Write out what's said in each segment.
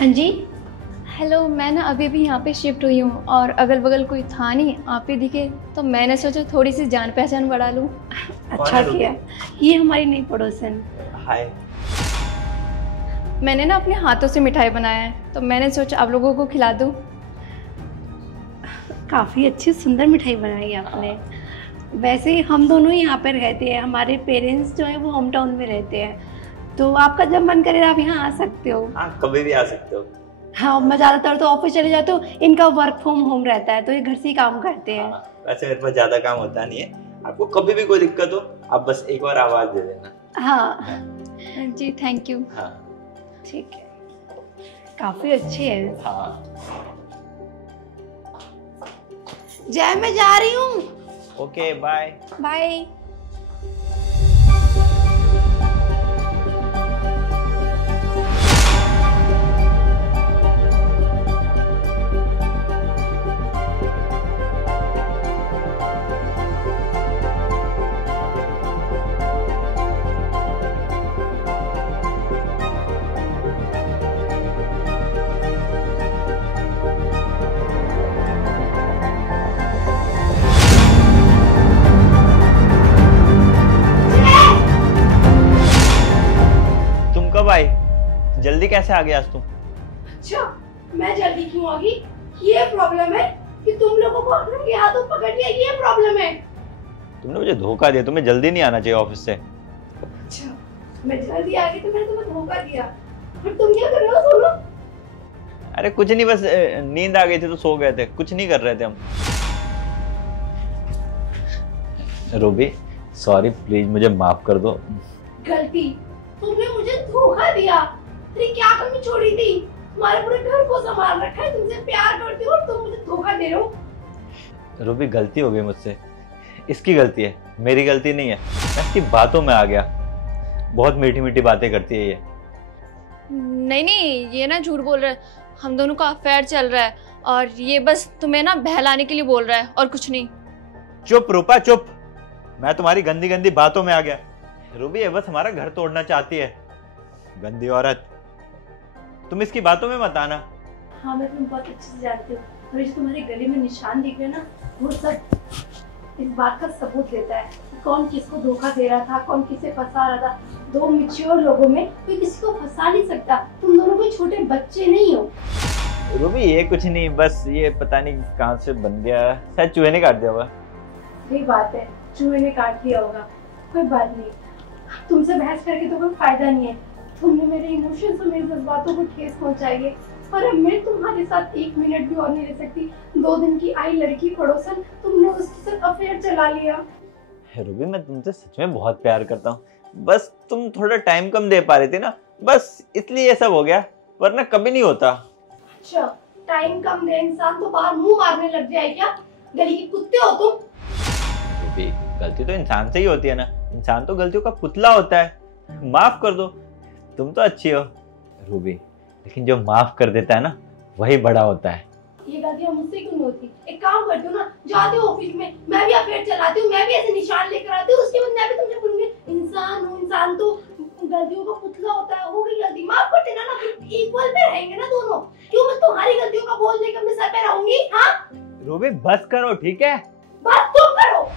हाँ जी। हेलो, मैं ना अभी अभी यहाँ पे शिफ्ट हुई हूँ और अगल बगल कोई था नहीं, आप ही दिखे तो मैंने सोचा थोड़ी सी जान पहचान बढ़ा लूँ। अच्छा किया। ये हमारी नई पड़ोसन। हाय। मैंने ना अपने हाथों से मिठाई बनाया है तो मैंने सोचा आप लोगों को खिला दूँ। काफ़ी अच्छी सुंदर मिठाई बनाई आपने। वैसे हम दोनों यहाँ पर रहते हैं, हमारे पेरेंट्स जो है वो होम टाउन में रहते हैं, तो आपका जब मन करे आप यहाँ आ सकते हो। हाँ, कभी भी आ सकते हो। हाँ, मैं ज़्यादातर तो ऑफिस चले जाती हूँ, इनका वर्क फ्रॉम होम रहता है तो ये घर से ही काम करते हैं। हाँ, वैसे मेरे पास ज्यादा काम होता नहीं है। आपको कभी भी कोई दिक्कत हो आप बस एक बार आवाज दे देना। हाँ जी थैंक यू। हाँ ठीक है, काफ़ी अच्छी है। हाँ। जय, मैं जा रही हूँ। Okay bye. बाय। कब आई? जल्दी कैसे आ गया आज तुम? अच्छा, मैं जल्दी क्यों आ गई? ये प्रॉब्लम है कि तुम लोगों को अपने हाथों पकड़ लिया, ये प्रॉब्लम है। तुमने मुझे धोखा दिया, तुम्हें जल्दी नहीं आना चाहिए ऑफिस से। अच्छा, मैं जल्दी आ गई तो मैंने तुम्हें धोखा दिया। और तुम क्या कर रहे हो दोनों? अरे कुछ नहीं, बस नींद आ गई थी तो सो गए थे, कुछ नहीं कर रहे थे हम। रूबी सॉरी, प्लीज मुझे माफ कर दो। गलती, तुमने मुझे धोखा दिया। अरे क्या कमी छोड़ी थी? तुम्हारे पूरे घर को संभाल रखा है, तुमसे प्यार करती हूँ और तुम मुझे धोखा दे रहे हो। रूबी गलती हो गई मुझसे, इसकी गलती है, मेरी गलती नहीं है। मैं इसकी बातों में आ गया, बहुत मीठी मीठी बातें करती है ये। नहीं नहीं, ये ना झूठ बोल रहा है, हम दोनों का अफेयर चल रहा है और ये बस तुम्हें ना बहलाने के लिए बोल रहा है और कुछ नहीं। चुप रूपा चुप, मैं तुम्हारी गंदी गंदी बातों में आ गया। रूबी ये बस हमारा घर तोड़ना चाहती है, गंदी औरत। तुम इसकी बातों में मत आना। हाँ, मैं तुम्हें बहुत अच्छे से जानती हूँ और जो तुम्हारे गले में निशान दिख रहे हैं ना, वो सब इस बात का सबूत देता है कि कौन किसको धोखा दे रहा था, कौन किसे फंसा रहा था। दो मैच्योर लोगों में कोई किसी को फंसा नहीं सकता। तुम दोनों कोई छोटे बच्चे नहीं हो। रूबी ये कुछ नहीं, बस ये पता नहीं कहाँ से बन गया, शायद चूहे ने काट दिया होगा। सही बात है, चूहे ने काट दिया होगा। कोई बात नहीं, तुमसे बहस करके तो कोई फायदा नहीं है। तुमने मेरे इमोशंस और मेरे जज्बातों को ठेस पहुंचाई है और अब मैं तुम्हारे साथ एक मिनट भी और नहीं रह सकती। 2 दिन की आई लड़की पड़ोसन, तुमने उसके साथ अफेयर चला लिया। रूबी मैं तुमसे सच में बहुत प्यार करता हूँ, बस तुम थोड़ा टाइम कम दे पा रही थी ना, बस इसलिए ये सब हो गया, वरना कभी नहीं होता। अच्छा, टाइम कम दे इंसान तो बाहर मुंह मारने लग जाए क्या? गली के कुत्ते हो तुम। रूबी गलती तो इंसान से ही होती है ना, इंसान तो गलतियों का पुतला होता है, माफ कर दो। तुम तो अच्छी हो रूबी, लेकिन जो माफ कर देता है ना वही बड़ा होता है। ये गलतियां मुझसे क्यों नहीं होती? एक काम करती हूँ ना, जाती हूँ ऑफिस में, मैं भी अफेयर चलाती हूँ, मैं भी ऐसे निशान लेकर आती हूँ, उसके बाद मैं भी तुमसे बोलूंगी इंसान हूँ, इंसान तो गलतियों का पुतला होता है। हो गई गलती, माफ कर देना ना, इक्वल पे रहेंगे ना दोनों। क्यों मैं तुम्हारी गलतियों का बोझ लेकर अपने सर पे रहूंगी? हाँ रूबी बस करो, ठीक है? बात तुम करो।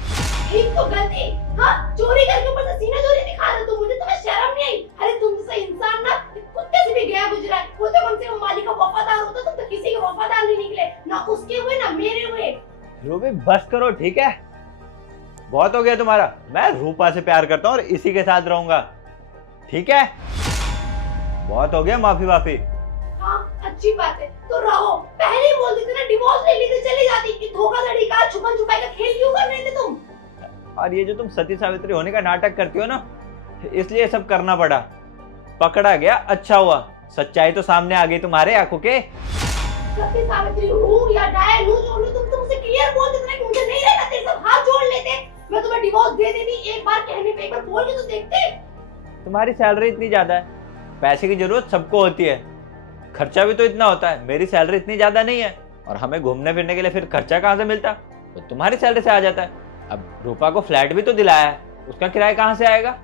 एक तो गलती, हाँ चोरी करके ऊपर से सीना चोरी दिखा रहे हो तुम मुझे, तुम्हें शर्म नहीं आई? अरे तुम जैसा इंसान ना कुत्ते से भी गया गुजरा है। वो तो कम से कम मालिक का वफादार होता, तुम तो किसी के वफादार नहीं निकले, ना उसके हुए ना मेरे हुए। रूबी बस करो, ठीक है? बहुत हो गया तुम्हारा, मैं रूपा से प्यार करता हूँ और इसी के साथ रहूंगा, ठीक है? बहुत हो गया माफी वाफी। हाँ अच्छी बात है, तो रहो। पहले ही बोल देते ना, डिवोर्स ले लेते चली जाती। कि धोखाधड़ी का छुपन छुपाई का खेल क्यों कर रहे थे तुम? और ये जो तुम सती सावित्री होने का नाटक करती हो ना, इसलिए सब करना पड़ा। पकड़ा गया, अच्छा हुआ, सच्चाई तो सामने आ गई तुम्हारे आंखों के। सती सावित्री हूँ या डायन हूँ, जो तुम मुझसे क्लियर बोल देते ना कि मुझे नहीं रहना, तेरे साथ हाथ जोड़ लेते, मैं तुम्हें डिवोर्स दे देती। एक बार कहने पे, एक बार बोल के तो देखते। तुम्हारी सैलरी इतनी ज्यादा है, पैसे की जरूरत सबको होती है, खर्चा भी तो इतना होता है। मेरी सैलरी इतनी ज्यादा नहीं है और हमें घूमने फिरने के लिए फिर खर्चा कहाँ से मिलता? तो तुम्हारी सैलरी से आ जाता है। अब रूपा को फ्लैट भी तो दिलाया है, उसका किराया कहाँ से आएगा,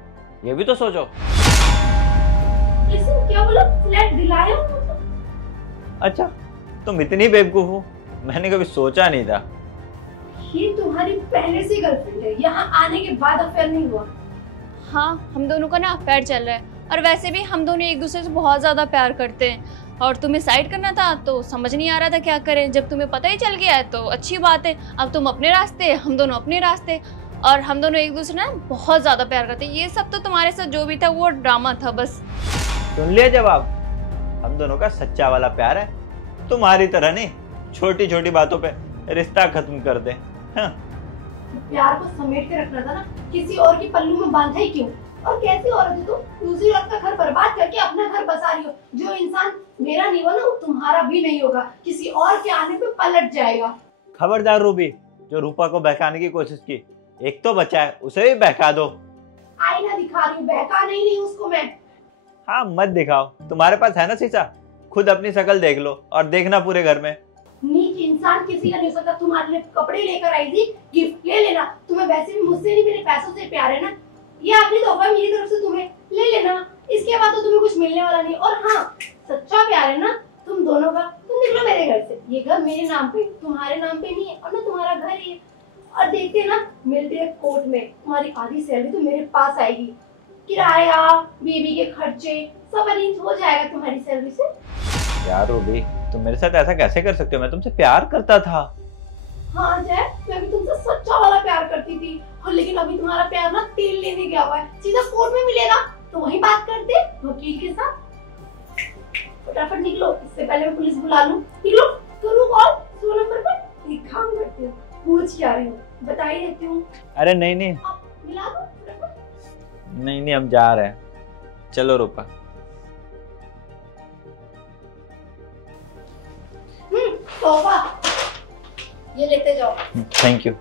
ये भी तो सोचो। इसने क्या बोला? फ्लैट दिलाया? अच्छा, तुम इतनी बेवकूफ हो, मैंने कभी सोचा नहीं था। ये तुम्हारी पहले से गर्लफ्रेंड है, यहाँ आने के बाद अफेयर नहीं हुआ? हाँ, हम दोनों का ना अफेयर चल रहा है, और वैसे भी हम दोनों एक दूसरे से बहुत ज्यादा प्यार करते हैं। और तुम्हें साइड करना था तो समझ नहीं आ रहा था क्या करें। जब तुम्हें पता ही चल गया है तो अच्छी बात है। अब तुम अपने रास्ते, हम दोनों अपने रास्ते, और हम दोनों एक दूसरे ना बहुत ज्यादा प्यार करते हैं। ये सब तो तुम्हारे साथ जो भी था वो ड्रामा था बस। सुन लिया जवाब, हम दोनों का सच्चा वाला प्यार है, तुम्हारी तरह नहीं छोटी छोटी बातों पे रिश्ता खत्म कर दे। हाँ। प्यार को समेट के रखना था ना, किसी और के पल्लू में बांधा ही क्यों? और कैसी औरत हो तुम, दूसरी औरत का घर बर्बाद करके अपना घर बसा रही हो। जो इंसान मेरा नहीं हुआ ना, वो तुम्हारा भी नहीं होगा, किसी और के आने पे पलट जाएगा। खबरदार रूबी, जो रूपा को बहकाने की कोशिश की, एक तो बचा है, उसे भी बहका दो। आईना दिखा रही हूँ, बहका नहीं उसको मैं। हाँ मत दिखाओ, तुम्हारे पास है ना शीशा, खुद अपनी शक्ल देख लो और देखना पूरे घर में। नीच इंसान किसी का नहीं हो सकता। तुम्हारे लिए कपड़े लेकर आई थी, गिफ्ट ले लेना। तुम्हें वैसे भी मुझसे नहीं, मेरे पैसों से प्यार है ना। ये आखिरी तोहफा मेरी तरफ से, तुम्हें ले लेना। इसके बाद तो तुम्हें कुछ मिलने वाला नहीं। और हाँ, सच्चा प्यार है ना तुम दोनों का, तुम निकलो मेरे घर से। ये घर मेरे नाम पे, तुम्हारे नाम पे नहीं है, और ना तुम्हारा घर ही है। और देखते ना, मिलते हैं कोर्ट में। तुम्हारी आधी सैलरी तो मेरे पास आएगी, किराया, बेबी के खर्चे सब अरेंज हो जाएगा तुम्हारी सैलरी से। यार रूबी, तुम मेरे साथ ऐसा कैसे कर सकते हो? मैं तुमसे प्यार करता था। हाँ जय, मैं भी तुमसे सच्चा वाला प्यार करती थी। और लेकिन अभी तुम्हारा प्यार ना तेल लेने गया हुआ है। सीधा कोर्ट में मिलेगा तो वहीं बात करते वकील के साथ। फटाफट निकलो, इससे पहले मैं पुलिस बुला लूं। निकलो, करूँ कॉल 100 नंबर पर। एक काम करती हूँ, पूछ क्या रही हूँ, बता ही देती हूँ। अरे नहीं नहीं मिला दो फटाफट। नहीं, हम जा रहे हैं। चलो रूपा। तोहफा ये लेते जाओ। Thank you.